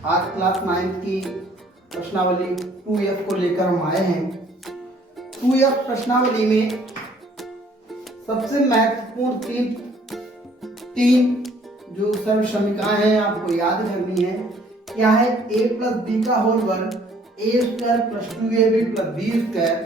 आज क्लास 9 की प्रश्नावली 2F को लेकर हम आए हैं। 2F प्रश्नावली में सबसे महत्वपूर्ण तीन जो सर्व समीकरण हैं आपको याद करनी है। क्या है? a प्लस बी का होल वर्ग a square plus 2ab plus B square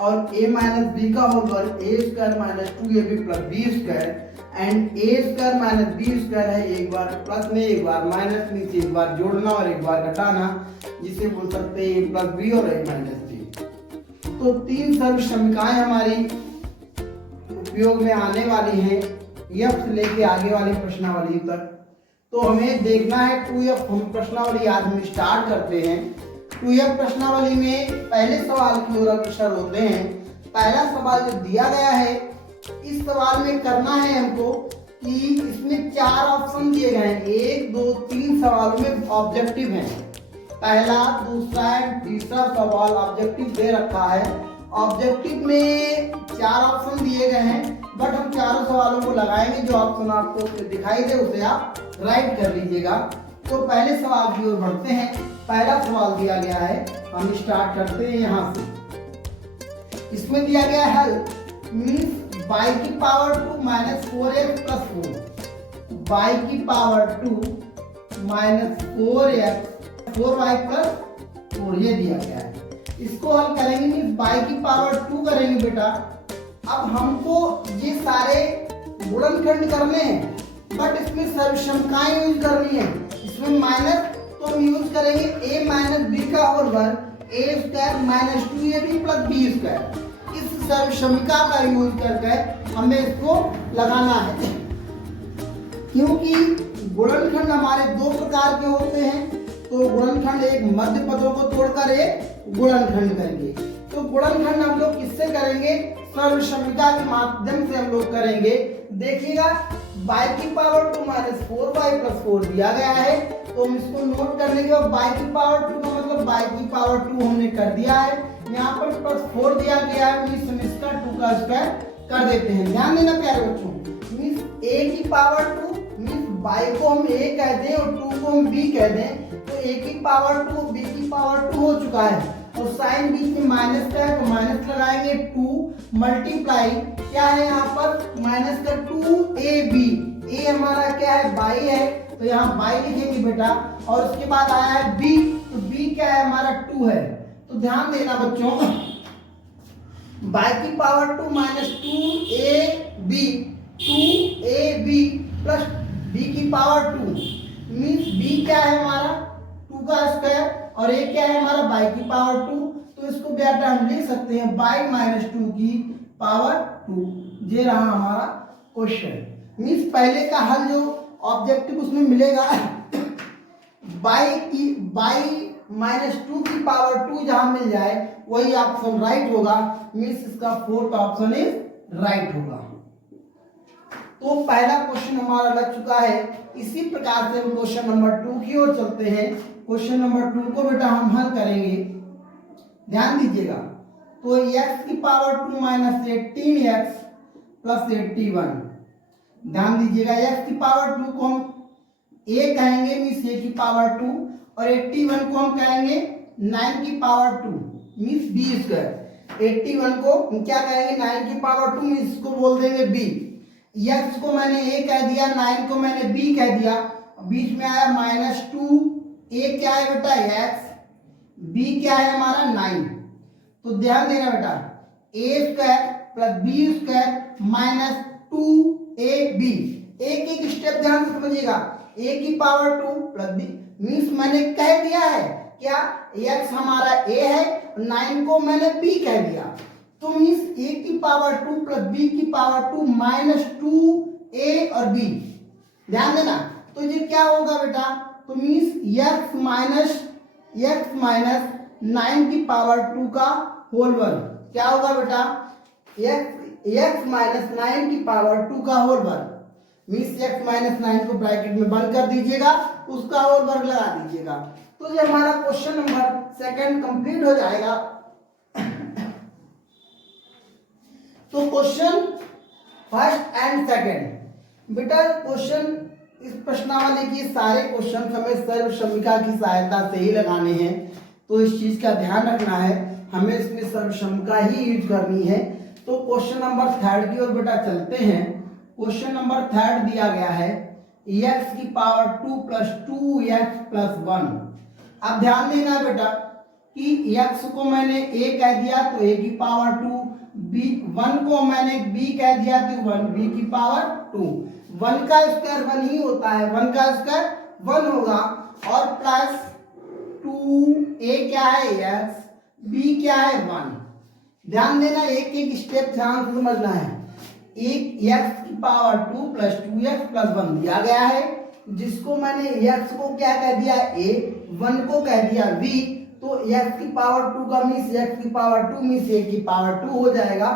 और a माइनस बी का होल वर्ग a square minus 2ab plus B square and a square minus B square है, एक बार प्लस में एक बार माइनस, नीचे एक बार जोड़ना और एक बार घटाना, जिसे बोल सकते हैं a प्लस बी और a माइनस बी। तो तीन सर्व समीकरण हमारी उपयोग में आने वाली हैं F से लेके आगे वाली प्रश्नावली तक। तो हमें देखना है 2F। हम प्रश्नावली आज हम स्टार्ट करते हैं। 2F प्रश्नावली में पहले सवाल की ओर अग्रसर होते हैं। पहला सवाल जो दिया गया है, इस सवाल में करना है हमको कि इसमें 4 ऑप्शन दिए गए हैं। 1 2 3 सवालों में ऑब्जेक्टिव है। पहला, दूसरा एंड तीसरा सवाल ऑब्जेक्टिव दे रखा है। ऑब्जेक्टिव में 4 ऑप्शन दिए गए हैं, बट हम चारों सवालों को लगाएंगे। जो ऑप्शन आपको दिखाई दे उसे आप राइट कर लीजिएगा। तो पहले सवाल की ओर बढ़ते हैं। पहला सवाल दिया गया है, हम स्टार्ट करते हैं यहाँ से। इसमें दिया गया है मीन्स y की power 2 minus 4x plus 4, y की पावर 2 माइनस 4y प्लस 4, ये दिया गया है। इसको हल करेंगे मीन्स y की पावर 2 करेंगे बेटा। अब हमको ये सारे गुणनखंड करने हैं, बट इसमें सर्वसमीकरण यूज करनी है। इसमें माइनस तो हम यूज करेंगे a माइनस बी का होल वर्ग a square minus 2ab plus B square. इस सर्वसमीकरण का यूज करके हमें इसको लगाना है, क्योंकि गुणनखंड हमारे दो प्रकार के होते हैं। तो गुणनखंड एक मध्य पदों को तोड़कर एक गुणनखंड करेंगे। तो गुणनखंड हम लोग किससे करेंगे? सर्वसमीकरण के माध्यम से हम लोग करेंगे। देखिएगा, y की पावर 2 माइनस 4y प्लस 4 दिया गया है, तो हम इसको नोट करने के बाद y की पावर 2 का मतलब y की पावर 2 हमने कर दिया है। यहाँ पर प्लस 4 दिया गया है, मीन्स हम इसका 2 का स्क्वायर कर देते हैं। ध्यान देना प्यारे बच्चों, मीन्स a की पावर 2 मीन्स y को हम a कहते हैं और 2 को हम b कहते हैं। तो a की पावर 2 b की पावर 2 हो चुका है, और साइन बीच में माइनस का है तो माइनस लगाएंगे। 2 मल्टीप्लाई क्या है यहाँ पर माइनस का 2ab, a हमारा क्या है y है, तो यहाँ y लिखेंगे बेटा। और उसके बाद आया है b, तो b क्या है हमारा 2 है। तो ध्यान देना बच्चों, y की power 2 minus 2ab plus b की पावर 2 मीन्स b क्या है हमारा 2 का स्क्वायर और a क्या है हमारा y की पावर 2। तो इसको बेटा हम लिख सकते हैं y माइनस 2 की पावर 2। ये रहा हमारा क्वेश्चन। मीन्स पहले का हल जो ऑब्जेक्टिव उसमें मिलेगा y माइनस 2 की पावर 2 जहां मिल जाए वही ऑप्शन राइट होगा। मीन्स इसका फोर्थ ऑप्शन इज राइट होगा। तो पहला क्वेश्चन हमारा लग चुका है। इसी प्रकार से हम क्वेश्चन नंबर 2 की ओर चलते हैं। क्वेश्चन नंबर 2 को बेटा हम हल करेंगे, ध्यान दीजिएगा। तो x की पावर 2 माइनस 18x प्लस 81, ध्यान दीजिएगा। x की पावर 2 को हम a कहेंगे मीन्स a की पावर 2, और 81 को हम कहेंगे 9 की पावर 2 मीन्स b स्क्वायर। 81 को हम क्या कहेंगे 9 की पावर 2 मीन्स इसको बोल देंगे b। x को मैंने a कह दिया, 9 को मैंने b कह दिया, बीच में आया माइनस 2। a क्या है बेटा x, b क्या है हमारा 9। तो ध्यान देना बेटा, a square plus b square minus 2ab। एक एक स्टेप ध्यान से समझिएगा। a की पावर 2 प्लस b मीन्स मैंने कह दिया है क्या x हमारा a है, 9 को मैंने b कह दिया। तो मीन्स a की पावर 2 प्लस b की पावर 2 माइनस 2a और b। ध्यान देना, तो ये क्या होगा बेटा? तो मीन्स x माइनस 9 की पावर 2 का होल वर्ग क्या होगा बेटा? x माइनस 9 की पावर 2 का होल वर्ग मीन्स x माइनस 9 को ब्रैकेट में बंद कर दीजिएगा, उसका होल वर्ग लगा दीजिएगा। तो ये हमारा क्वेश्चन नंबर 2 कंप्लीट हो जाएगा। तो क्वेश्चन फर्स्ट एंड सेकंड बेटा, क्वेश्चन इस प्रश्नावली के सारे क्वेश्चन हमें सर्वसम्मिका की सहायता से ही लगाने हैं, तो इस चीज का ध्यान रखना है, हमें इसमें सर्वसम्मिका ही यूज करनी है। तो क्वेश्चन नंबर 3 की ओर बेटा चलते हैं। क्वेश्चन नंबर 3 दिया गया है x की पावर 2 प्लस 2x प्लस 1। अब ध्यान देना बेटा कि x को मैंने a कह दिया तो a की पावर 2, b 1 को मैंने b कह दिया तो 1 b की पावर 2। 1 का स्क्वायर 1 ही होता है, 1 का स्क्वायर 1 होगा, और प्लस 2a क्या है x, b क्या है 1। ध्यान देना, एक एक स्टेप ध्यान से समझना है। एक x की पावर 2 प्लस 2x प्लस 1 दिया गया है, जिसको मैंने x को क्या कह दिया a, 1 को कह दिया b, तो x की पावर 2 का मीन्स x की पावर 2 मीन्स a की पावर 2 हो जाएगा।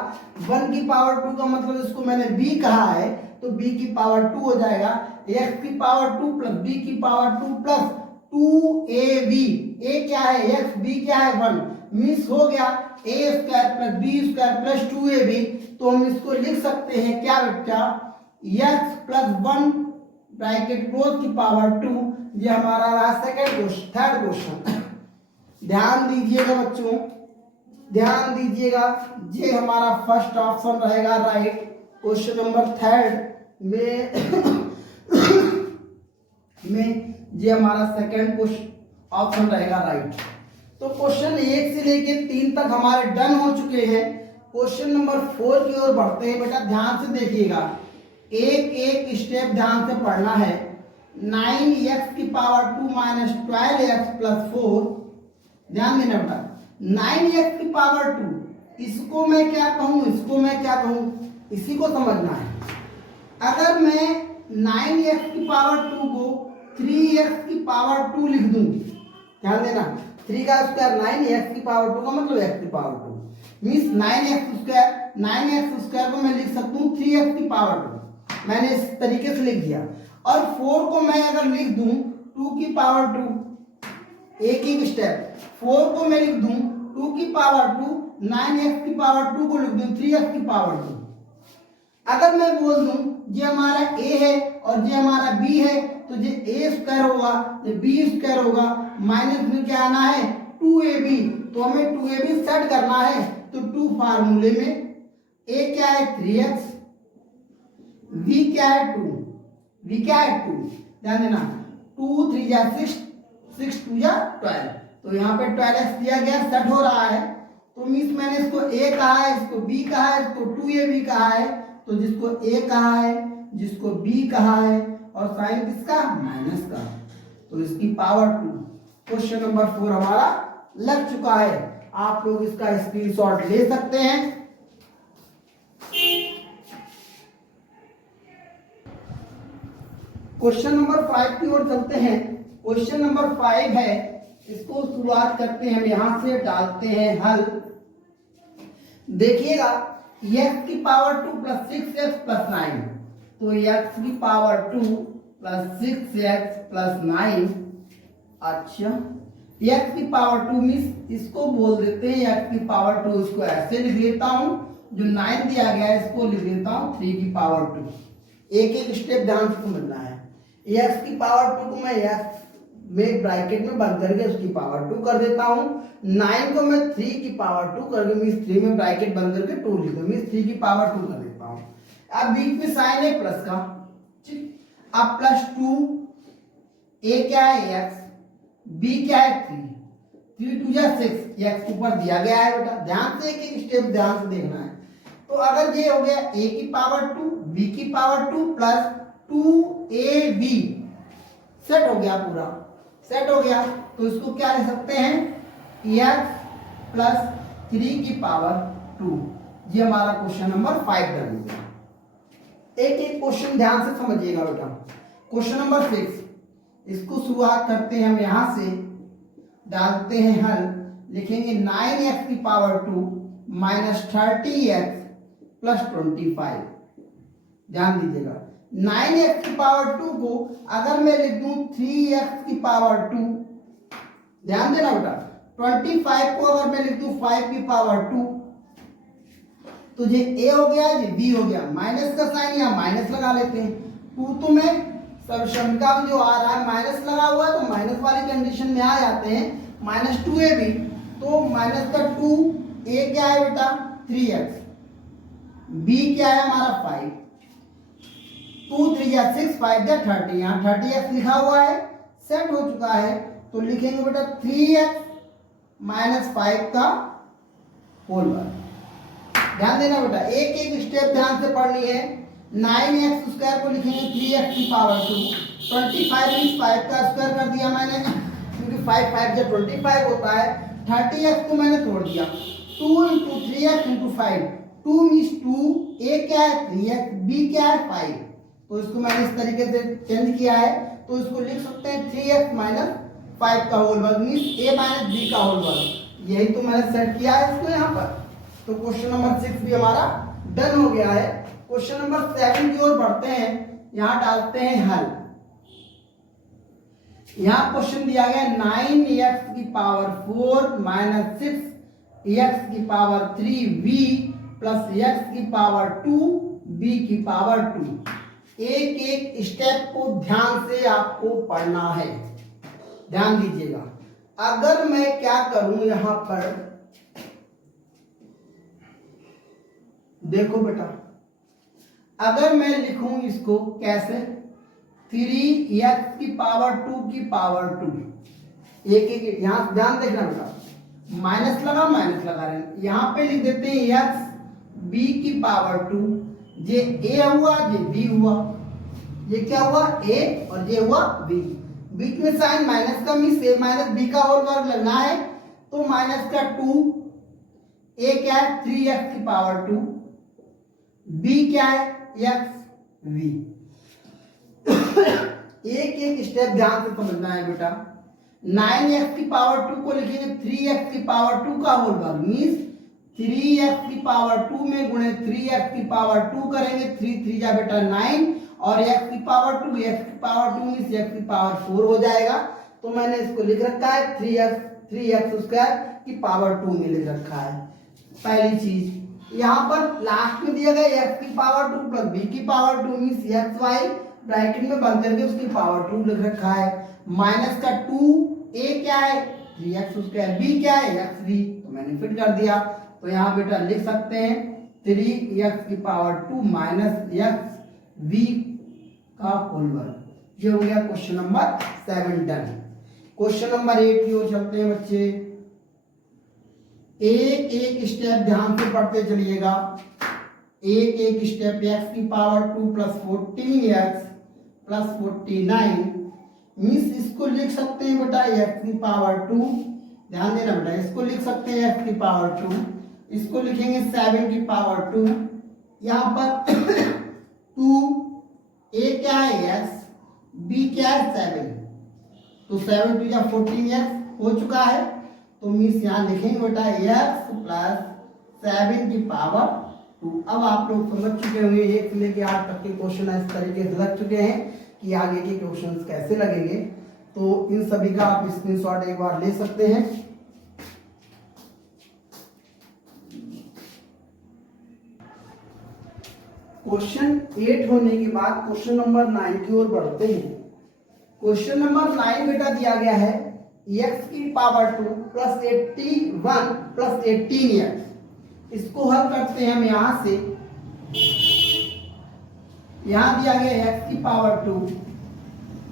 1 की पावर 2 का मतलब इसको मैंने b कहा है तो b की पावर 2 हो जाएगा। x की पावर 2 प्लस b की पावर 2 प्लस 2ab, a क्या है x, b क्या है 1, मीन्स हो गया a square plus b square plus 2ab। तो हम इसको लिख सकते हैं क्या बेटा, x प्लस 1 ब्रैकेट क्लोज की पावर 2। ये हमारा रहा थर्ड क्वेश्चन। ध्यान दीजिएगा बच्चों, ध्यान दीजिएगा, ये हमारा फर्स्ट ऑप्शन रहेगा राइट। क्वेश्चन नंबर 3 में ये हमारा सेकंड क्वेश्चन ऑप्शन रहेगा राइट। तो क्वेश्चन 1 से लेके 3 तक हमारे डन हो चुके हैं। क्वेश्चन नंबर 4 की ओर बढ़ते हैं। बेटा ध्यान से देखिएगा, एक एक स्टेप ध्यान से पढ़ना है। 9x की पावर 2 माइनस 12x प्लस 4। ध्यान देना बेटा, 9x की पावर 2, इसको मैं क्या कहूं, इसको मैं क्या कहूं, इसी को समझना है। अगर मैं 9x की पावर 2 को 3x की पावर 2 लिख दूं, ध्यान देना, 3 का स्क्वायर 9x की पावर 2 का मतलब x की पावर 2 मीन्स 9x स्क्वायर को मैं लिख सकता हूँ 3x की पावर 2, मैंने इस तरीके से लिख दिया। और 4 को मैं अगर लिख दूं 2 की पावर 2, एक एक स्टेप, 4 को मैं लिख दूं 2 की पावर 2, 9x की पावर 2 को लिख दूं 3x की पावर 2। अगर मैं बोल दूं ये हमारा a है और ये हमारा b है, तो ये a स्क्वायर होगा, ये b स्क्वायर होगा, माइनस में क्या आना है 2ab, तो हमें 2ab सेट करना है। तो 2 फार्मूले में a क्या है 3x, v क्या है 2, v क्या है 2, ध्यान देना, 2 3 जा 6, 6 2 जा 12, तो यहाँ पे 12x दिया गया, सेट हो रहा है। तो मीन्स मैंने इसको a कहा है, इसको b कहा है, इसको 2ab कहा है, तो जिसको a कहा है, जिसको b कहा है, और साइन किसका माइनस का, तो इसकी पावर 2। क्वेश्चन नंबर 4 हमारा लग चुका है, आप लोग इसका स्क्रीनशॉट ले सकते हैं। क्वेश्चन नंबर 5 की ओर चलते हैं। क्वेश्चन नंबर 5 है, इसको शुरुआत करते हैं, हम यहां से डालते हैं हल। देखिएगा x की पावर 2 प्लस 6x प्लस 9, तो x की पावर 2 प्लस 6x प्लस 9, अच्छा x की पावर 2 मीन्स इसको बोल देते हैं x की पावर 2, इसको ऐसे लिख देता हूं, जो 9 दिया गया है इसको लिख देता हूं 3 की पावर 2। एक एक स्टेप ध्यान से समझना है। x की पावर 2 को मैं x में ब्रैकेट में बंद करके उसकी पावर 2 कर देता हूं, 9 को मैं 3 की पावर 2 करके मीन्स 3 में ब्रैकेट बंद करके 2 लिख दूं, मीन्स 3 की पावर 2 कर देता हूं। अब बीच में साइन है प्लस का, अब प्लस 2, a क्या है x, b क्या है 3, 3 2 जा 6, x ऊपर दिया गया है बेटा, ध्यान से एक एक स्टेप ध्यान से देखना है। तो अगर ये हो गया a की पावर 2, b की पावर 2 प्लस 2ab, सेट हो गया, पूरा सेट हो गया, तो इसको क्या लिख सकते हैं x प्लस 3 की पावर 2। ये हमारा क्वेश्चन नंबर 5 डन हो गया। एक एक क्वेश्चन ध्यान से समझिएगा बेटा। क्वेश्चन नंबर 6, इसको शुरुआत करते हैं, हम यहां से डालते हैं हल, लिखेंगे 9x की पावर 2 माइनस 30x प्लस 25। ध्यान दीजिएगा, 9x की पावर 2 को अगर मैं लिख दूं 3x की पावर 2, ध्यान देना बेटा, 25 को अगर मैं लिख दूं 5 की पावर 2, तो ये a हो गया, ये b हो गया, माइनस का साइन या माइनस लगा लेते हैं, 2 तो मैं सविषमता में जो आ रहा है माइनस लगा हुआ है तो माइनस वाली कंडीशन में आ जाते हैं। -2ab तो माइनस का 2, a क्या है बेटा 3x, b क्या है हमारा 5, 2 3 या 6 5 या 30, यहाँ 30x लिखा हुआ है, सेट हो चुका है। तो लिखेंगे बेटा 3x माइनस 5 का होल वर्ग। ध्यान देना बेटा, एक एक स्टेप ध्यान से पढ़नी है। 9x स्क्वायर को लिखेंगे 3x की पावर 2, 25 मीन्स 5 का स्क्वायर कर दिया मैंने, क्योंकि 5 5 जब 25 होता है। 30x को मैंने तोड़ दिया, 2 into 3x into 5, 2 means 2, a क्या है 3x, b क्या है 5, तो इसको मैंने इस तरीके से चेंज किया है। तो इसको लिख सकते हैं 3x माइनस 5 का होल वर्ग मीन्स a माइनस b का होल वर्ग। यही तो मैंने सेट किया है इसको यहाँ पर। तो क्वेश्चन नंबर 6 भी हमारा डन हो गया है। क्वेश्चन नंबर 7 की ओर बढ़ते हैं, यहां डालते हैं हल। यहां क्वेश्चन दिया गया 9x की पावर 4 माइनस 6x की पावर 3b प्लस x की पावर 2b की पावर 2। एक एक स्टेप को ध्यान से आपको पढ़ना है, ध्यान दीजिएगा। अगर मैं क्या करूं यहां पर, देखो बेटा, अगर मैं लिखूं इसको कैसे 3x की पावर 2 की पावर 2, एक एक यहां ध्यान देखना बेटा, माइनस लगा रहे हैं, यहां पे लिख देते हैं x b की पावर 2, ये a हुआ ये b हुआ, ये क्या हुआ a और ये हुआ b, बीच में साइन माइनस का मीन्स a माइनस b का होल वर्ग लगना है। तो माइनस का 2, a क्या है 3x की पावर 2, b क्या है x v। एक एक स्टेप ध्यान से समझना है बेटा। 9x की पावर 2 को लिखेंगे 3x की पावर 2 का होल वर्ग मीन्स 3x की पावर 2 में गुणे 3x की पावर 2 करेंगे, 3 3 जा बेटा 9 और x की पावर 2, x की पावर 2 मीन्स x की पावर 4 हो जाएगा। तो मैंने इसको लिख रखा है 3x स्क्वायर की पावर 2 में लिख रखा है। पहली चीज यहाँ पर लास्ट में दिया गया x की पावर 2 प्लस b की power 2 means x y bracket में बंद करके उसकी पावर 2 लिख रखा है। माइनस का 2, a क्या है 3x स्क्वायर, b क्या है x v, तो मैंने फिट कर दिया। तो यहाँ बेटा लिख सकते हैं 3x की पावर 2 माइनस x v का होल वर्ग। ये हो गया question number 7 done. Question number 8 की ओर चलते हैं बच्चे। एक एक स्टेप ध्यान से पढ़ते चलिएगा। एक एक स्टेप x की power 2 plus 14x plus 49 means इसको लिख सकते हैं बेटा x की पावर 2, ध्यान देना बेटा, इसको लिख सकते हैं x की पावर 2, इसको लिखेंगे 7 की पावर 2। यहाँ पर 2, a क्या है x, b क्या है 7, तो 7 2 या 14x हो चुका है। तो मीन्स यहाँ लिखेंगे बेटा x प्लस 7 की पावर 2। अब आप लोग समझ चुके होंगे 1 से लेकर 8 तक के क्वेश्चन इस तरीके से लग चुके हैं कि आगे के क्वेश्चंस कैसे लगेंगे। तो इन सभी का आप स्क्रीनशॉट एक बार ले सकते हैं। क्वेश्चन 8 होने के बाद क्वेश्चन नंबर 9 की ओर बढ़ते हैं। क्वेश्चन नंबर 9 बेटा दिया गया है x की पावर 2 प्लस 81 प्लस 18x। इसको हल करते हैं हम यहां से। यहां दिया गया x की पावर 2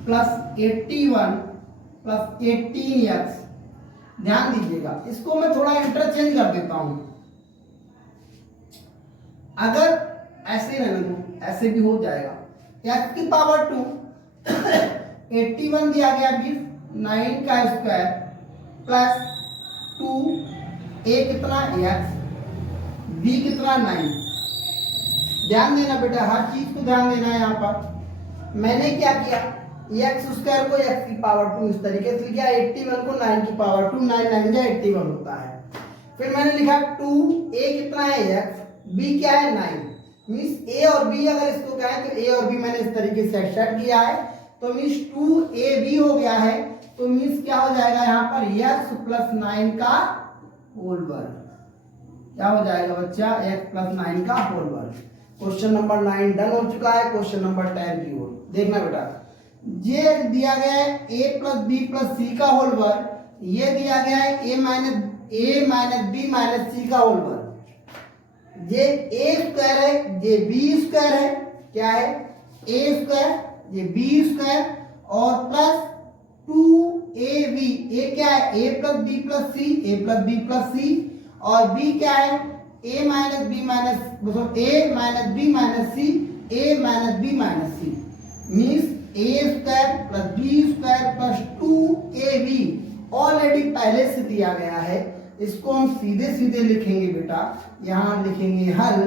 प्लस 81 प्लस 18x। ध्यान दीजिएगा, इसको मैं थोड़ा इंटरचेंज कर देता हूं। अगर ऐसे रहने दो, ऐसे भी हो जाएगा। x की पावर 2 81 दिया गया 9 का स्क्वायर प्लस 2, a कितना x, b कितना 9। ध्यान देना बेटा, हर चीज को ध्यान देना है। यहाँ पर मैंने क्या किया, x स्क्वायर को x की पावर 2 इस तरीके से लिखा, 81 को 9 की पावर 2, 9 9 जा 81 होता है। फिर मैंने लिखा 2, a कितना है x, b क्या है 9, मीन्स a और b अगर इसको कहें तो a और b मैंने इस तरीके से सेट किया है। तो मीन्स 2ab हो गया है। तो मीन्स क्या हो जाएगा यहाँ पर x प्लस 9 का होल वर्ग। क्या हो जाएगा बच्चा, x प्लस 9 का होल वर्ग। क्वेश्चन नंबर 9 डन हो चुका है। क्वेश्चन नंबर 10 की ओर देखना बेटा। ये दिया गया है a plus B plus C का होल वर्ग, ये दिया गया है a minus B minus C का होल वर्ग। ये a स्क्वायर है, ये b स्क्वायर है, क्या है a स्क्वायर, ये b स्क्वायर और प्लस 2ab, a क्या है a plus B plus C, a plus B plus C, और b क्या है a minus B minus C, a minus B minus C, means a square plus b square plus 2ab already पहले से दिया गया है। इसको हम सीधे सीधे लिखेंगे बेटा, यहां लिखेंगे हल,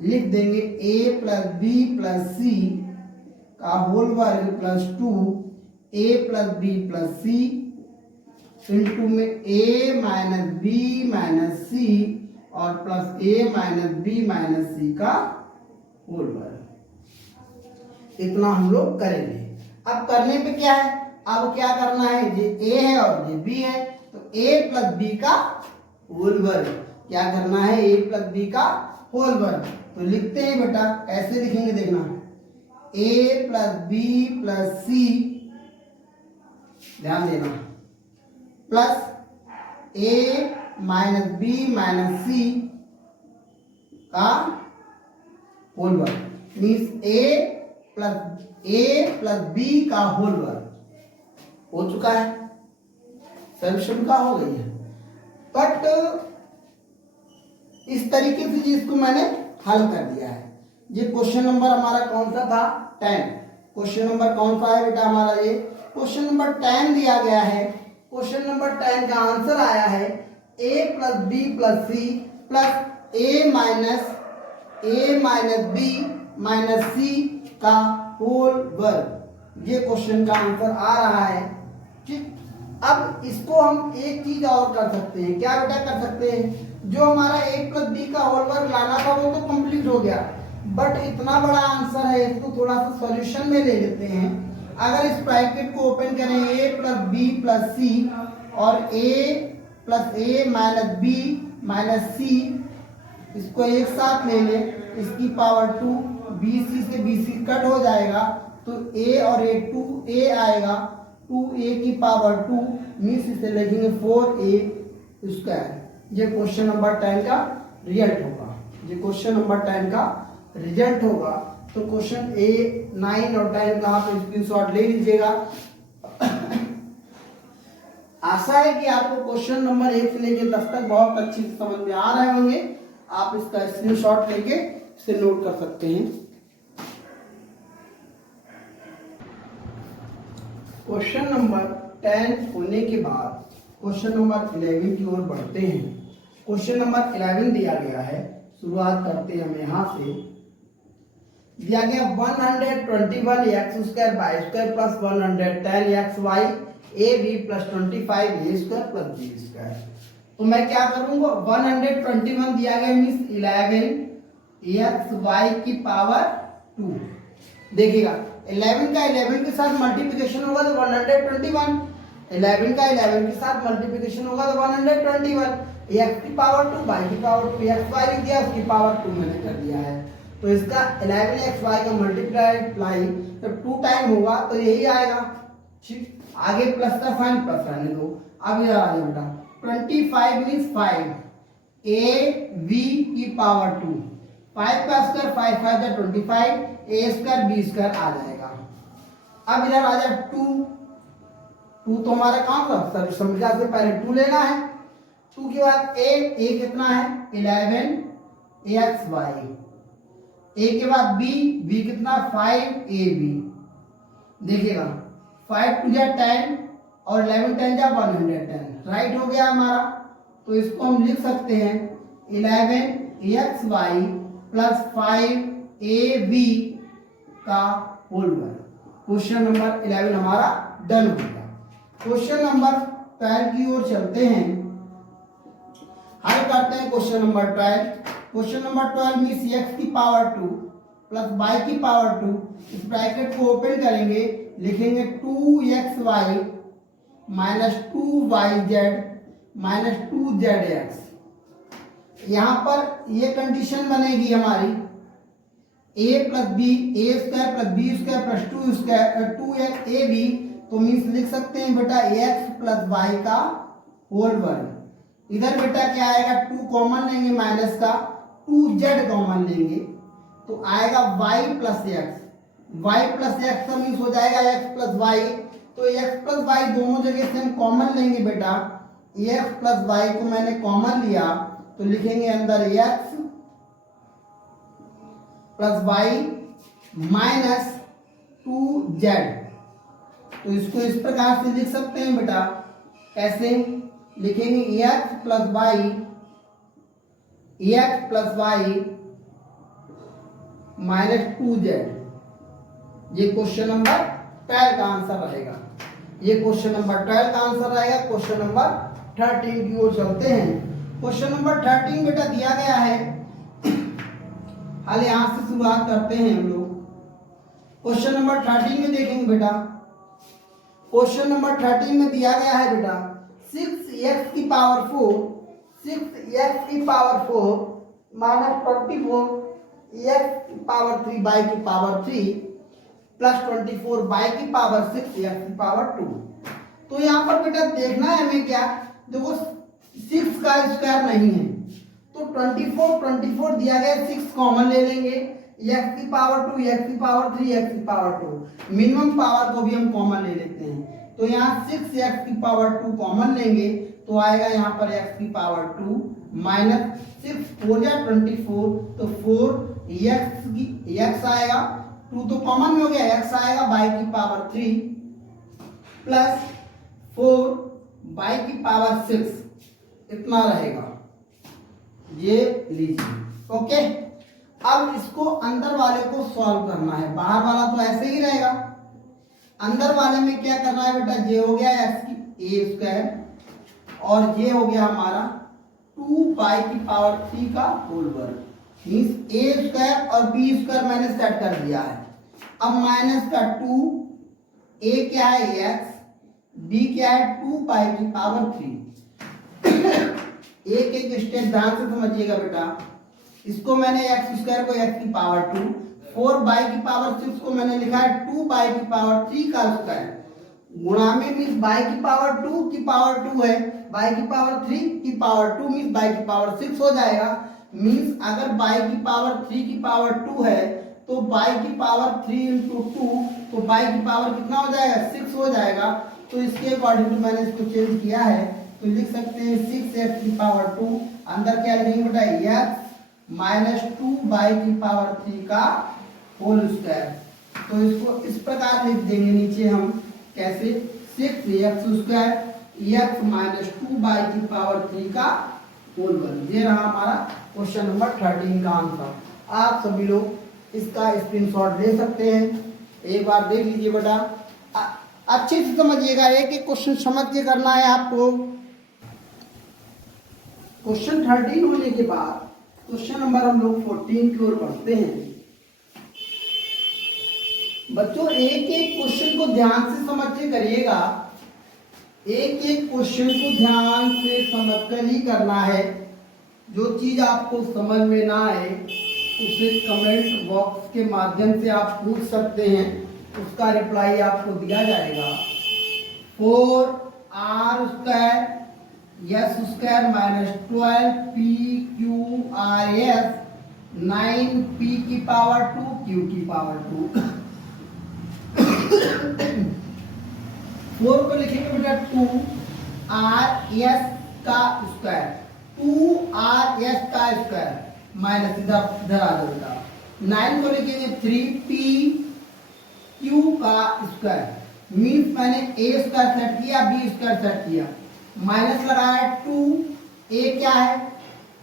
लिख देंगे a plus B plus C का होल वर्ग plus 2a plus B plus C into में a minus B minus C और plus a minus B minus C का होल वर्ग। इतना हम लोग करेंगे। अब करने पे क्या है, अब क्या करना है, ये a है और ये b है, तो a प्लस बी का होल वर्ग, क्या करना है a प्लस बी का होल वर्ग। तो लिखते हैं बेटा, कैसे लिखेंगे देखना, a plus B plus C, ध्यान देना, plus a minus B minus C का होल वर्ग, मीन्स a प्लस बी का होल वर्ग हो चुका है, सॉल्यूशन का हो गई है। बट इस तरीके से जिसको मैंने हल कर दिया है। ये क्वेश्चन नंबर हमारा कौन सा था, 10। क्वेश्चन नंबर कौन सा है बेटा हमारा, ये क्वेश्चन नंबर 10 दिया गया है। क्वेश्चन नंबर 10 का आंसर आया है a plus B plus C plus a minus B minus C का होल वर्ग, ये क्वेश्चन का आंसर आ रहा है। ठीक, अब इसको हम एक चीज और कर सकते हैं, क्या बेटा कर सकते हैं, जो हमारा a प्लस बी का होल वर्ग लाना था वो तो कंप्लीट हो गया, बट इतना बड़ा आंसर है, इसको थोड़ा सा सॉल्यूशन में ले लेते हैं। अगर इस ब्रैकेट को ओपन करें a plus B plus C और a plus a minus B minus C, इसको एक साथ ले लें, इसकी पावर 2, bc से bc कट हो जाएगा तो a और a 2a आएगा, 2a की पावर 2, मीन्स इसे लिखेंगे 4a स्क्वायर। ये क्वेश्चन नंबर 10 का रिजल्ट होगा, ये क्वेश्चन नंबर 10 का रिजल्ट होगा। तो क्वेश्चन a 9 और 10 का आप स्क्रीनशॉट ले लीजिएगा। आशा है कि आपको क्वेश्चन नंबर 1 से लेकर 10 तक बहुत अच्छी से समझ में आ रहे होंगे। आप इसका स्क्रीनशॉट लेके इसे नोट कर सकते हैं। क्वेश्चन नंबर 10 होने के बाद क्वेश्चन नंबर 11 की ओर बढ़ते हैं। क्वेश्चन नंबर 11 दिया गया है, शुरुआत करते हैं हम यहाँ से। दिया गया 121 X square Y square plus 110 X Y A B plus 25 A square plus B square. तो मैं क्या करूंगा, 121 दिया गया मीन्स 11 एक्स वाई की पावर 2। देखिएगा 11 का 11 के साथ मल्टीप्लिकेशन होगा तो 121, 11 का 11 के साथ मल्टीप्लिकेशन होगा तो 121, एक्स की पावर 2 वाई की पावर 2, एक्स वाई लिख दिया, उसकी पावर 2 मैंने कर दिया है। तो इसका 11 एक्स वाई का मल्टीप्लाई जब 2 टाइम होगा तो यही आएगा। ठीक, आगे प्लस का साइन प्लस रहने दो। अब ये आ जाए बेटा 25 मीन्स 5 a b की पावर 2, 5 का स्क्वायर 5 5 का 25, a स्क्वायर b स्क्वायर आ जाएगा। अब इधर आ जाए 2 तो हमारा काम था संख्या से पहले 2 लेना है। 2 के बाद a कितना है 11 एक्स वाई, a के बाद b कितना 5 a b। देखिएगा 5 टू जा 10 और 11 10 जा 110, राइट हो गया हमारा। तो इसको हम लिख सकते हैं 11 X Y plus 5 A B का होल वर्ग। क्वेश्चन नंबर 11 हमारा डन हो गया। क्वेश्चन नंबर 12 की ओर चलते हैं, हल करते हैं question number 12। Question number 12 means x की पावर 2 प्लस y की पावर 2, इस ब्रैकेट को ओपन करेंगे, लिखेंगे 2xy minus 2yz minus 2zx। यहाँ पर ये कंडीशन बनेगी हमारी, A plus B, A square plus B square plus 2 square 2 A B, तो मीन्स लिख सकते हैं बेटा एक्स प्लस वाई का होल वर्ग। इधर बेटा क्या आएगा, 2 कॉमन लेंगे माइनस का, 2z कॉमन लेंगे तो आएगा y plus X, Y plus X का मीन्स हो जाएगा एक्स प्लस वाई। तो एक्स प्लस वाई दोनों जगह से हम कॉमन लेंगे बेटा, एक्स प्लस वाई को मैंने कॉमन लिया तो लिखेंगे अंदर x plus Y minus 2z। तो इसको इस प्रकार से लिख सकते हैं बेटा, कैसे लिखेंगे X plus Y, X plus Y minus 2z। ये क्वेश्चन नंबर 12 का आंसर रहेगा। ये क्वेश्चन नंबर 12 का आंसर रहेगा। क्वेश्चन नंबर 13 की ओर चलते हैं। क्वेश्चन नंबर 13 बेटा दिया गया है, हाल यहां से शुरुआत करते हैं हम लोग। क्वेश्चन नंबर 13 में देखेंगे बेटा, क्वेश्चन नंबर 13 में दिया गया है बेटा 6x की पावर 4, 6x की पावर 4 माइनस 24 x की पावर 3 बाई की पावर 3 प्लस 24 बाई की पावर 6 x की पावर 2। तो यहाँ पर बेटा देखना है हमें क्या, देखो 6 का स्क्वायर नहीं है तो 24 दिया गया, 6 कॉमन ले लेंगे, x की पावर 2, x की पावर 3, x की पावर 2, मिनिमम पावर को भी हम कॉमन ले लेते हैं। तो यहाँ 6x की पावर 2 कॉमन लेंगे तो आएगा यहाँ पर x की पावर 2 माइनस 6 4 या 24, तो 4 x आएगा, 2 तो कॉमन हो गया, x आएगा बाई की पावर 3 प्लस 4 बाई की पावर 6, इतना रहेगा। ये लीजिए ओके। अब इसको अंदर वाले को सॉल्व करना है, बाहर वाला तो ऐसे ही रहेगा। अंदर वाले में क्या करना है बेटा, ये हो गया x की a स्क्वायर और ये हो गया हमारा 2 पाई की पावर 3 का होल वर्ग, मीन्स a स्क्वायर और b स्क्वायर मैंने सेट कर दिया है। अब माइनस का 2, a क्या है x, b क्या है 2 पाई की पावर 3। एक एक स्टेप ध्यान से समझिएगा बेटा, इसको मैंने x स्क्वायर को x की पावर 2, 4 बाई की पावर 6 को मैंने लिखा है 2 बाई की पावर 3 का स्क्वायर, गुणा में मीन्स बाई की पावर 2 की पावर 2 है, बाई की पावर 3 की पावर 2 मीन्स बाई की पावर 6 हो जाएगा। मीन्स अगर बाई की पावर 3 की पावर 2 है तो बाई की पावर 3 इंटू 2, तो बाई की पावर कितना हो जाएगा 6 हो जाएगा। तो इसके अकॉर्डिंग मैंने इसको चेंज किया है, तो लिख सकते हैं 6x की पावर 2, अंदर क्या लिखेंगे बेटा x माइनस 2 बाई की पावर 3 का होल स्क्वायर। तो इसको इस प्रकार लिख देंगे नीचे हम, कैसे 6x square x minus 2 by की पावर 3 का होल वर्ग। ये रहा हमारा क्वेश्चन नंबर 13 का आंसर। आप सभी लोग इसका स्क्रीनशॉट ले सकते हैं, एक बार देख लीजिए बेटा, अच्छे से समझिएगा, एक एक क्वेश्चन समझ के करना है आपको। क्वेश्चन 13 होने के बाद क्वेश्चन नंबर हम लोग 14 की ओर बढ़ते हैं। बच्चों एक एक क्वेश्चन को ध्यान से समझ के करिएगा, एक एक क्वेश्चन को ध्यान से समझकर ही करना है। जो चीज आपको समझ में ना आए उसे कमेंट बॉक्स के माध्यम से आप पूछ सकते हैं, उसका रिप्लाई आपको दिया जाएगा। 4r square S square minus 12p/q/r/s 9p की पावर 2 q की पावर 2। 4 को लिखेंगे बेटा 2r/s का स्क्वायर, 2r/s का स्क्वायर माइनस इधर आ जाओ बेटा। 9 को लिखेंगे 3p/q का स्क्वायर, मीन्स मैंने a स्क्वायर सेट किया, b स्क्वायर सेट किया, माइनस लगाया 2, a क्या है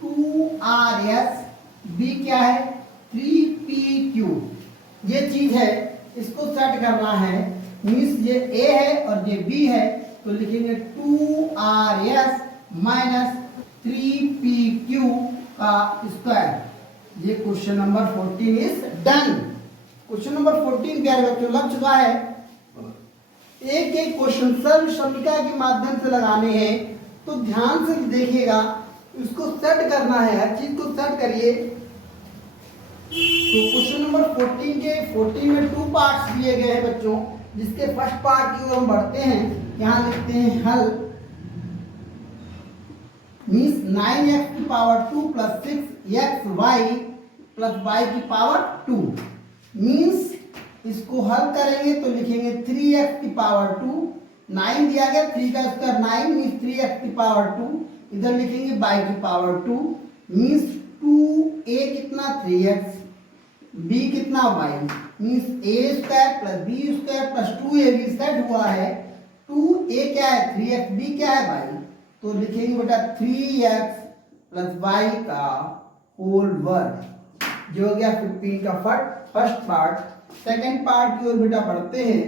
2r/s, b क्या है 3p/q। ये चीज है, इसको सेट करना है, मीन्स ये a है और ये b है, तो लिखेंगे 2r/s माइनस 3p/q का स्क्वायर। ये question number 14 is done. Question number 14 प्यारे बच्चों लग चुका है। एक एक क्वेश्चन सर्व समीका के माध्यम से लगाने हैं, तो ध्यान से देखिएगा, इसको सेट करना है, हर चीज को सेट करिए। तो क्वेश्चन नंबर 14 में 2 पार्ट्स दिए गए हैं बच्चों, जिसके फर्स्ट पार्ट की ओर हम बढ़ते हैं। यहाँ लिखते हैं हल मीन्स 9x की power 2 plus 6xy plus y की पावर 2 मीन्स इसको हल करेंगे तो लिखेंगे 3x की पावर 2, 9 दिया गया, 3 का स्क्वायर 9 मीन्स 3x की पावर 2, इधर लिखेंगे y की पावर 2 मीन्स 2a कितना 3x, b कितना y means a square plus b square plus 2ab set हुआ है। 2a क्या है 3x, b क्या है y, तो लिखेंगे बेटा 3x प्लस y का होल वर्ग, जो हो गया 15 का फर्स्ट पार्ट। सेकेंड पार्ट की ओर बेटा बढ़ते हैं।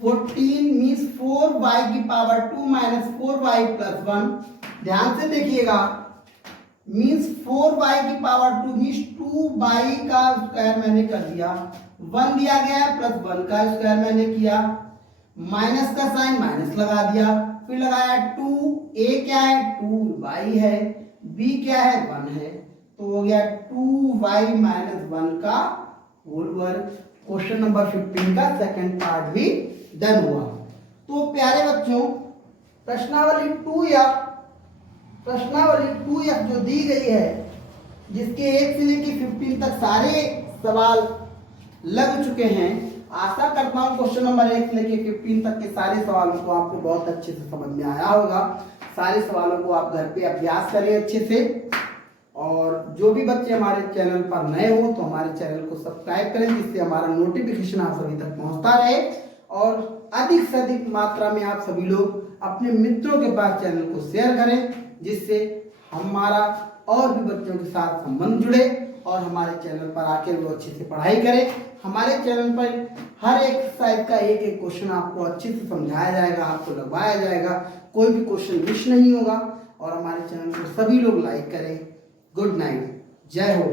14 मीन्स 4y की पावर 2 माइनस 4y प्लस 1, ध्यान से देखिएगा, मीन्स 4y की पावर 2 मीन्स 2y का स्क्वायर मैंने कर दिया, 1 दिया गया है प्लस 1 का स्क्वायर मैंने किया, माइनस का साइन माइनस लगा दिया, फिर लगाया 2a क्या है 2y है, b क्या है 1 है, तो हो गया 2y माइनस 1 का होल वर्ग। क्वेश्चन नंबर 15 का सेकंड पार्ट भी डन हुआ। तो प्यारे बच्चों, प्रश्नावली 2F जो दी गई है, जिसके 1 से लेकर 15 तक सारे सवाल लग चुके हैं। आशा करता हूँ क्वेश्चन नंबर 1 से लेकर 15 तक के सारे सवालों को आपको बहुत अच्छे से समझ में आया होगा। सारे सवालों को आप घर पे अभ्यास करें अच्छे से, और जो भी बच्चे हमारे चैनल पर नए हो तो हमारे चैनल को सब्सक्राइब करें, जिससे हमारा नोटिफिकेशन आप सभी तक पहुंचता रहे, और अधिक से अधिक मात्रा में आप सभी लोग अपने मित्रों के पास चैनल को शेयर करें, जिससे हमारा और भी बच्चों के साथ संबंध जुड़े और हमारे चैनल पर आकर वो अच्छे से पढ़ाई करें। हमारे चैनल पर हर एक एक्सरसाइज का एक एक क्वेश्चन आपको अच्छे से समझाया जाएगा, आपको लगवाया जाएगा, कोई भी क्वेश्चन मिस नहीं होगा। और हमारे चैनल को सभी लोग लाइक करें। गुड नाइट, जय हो।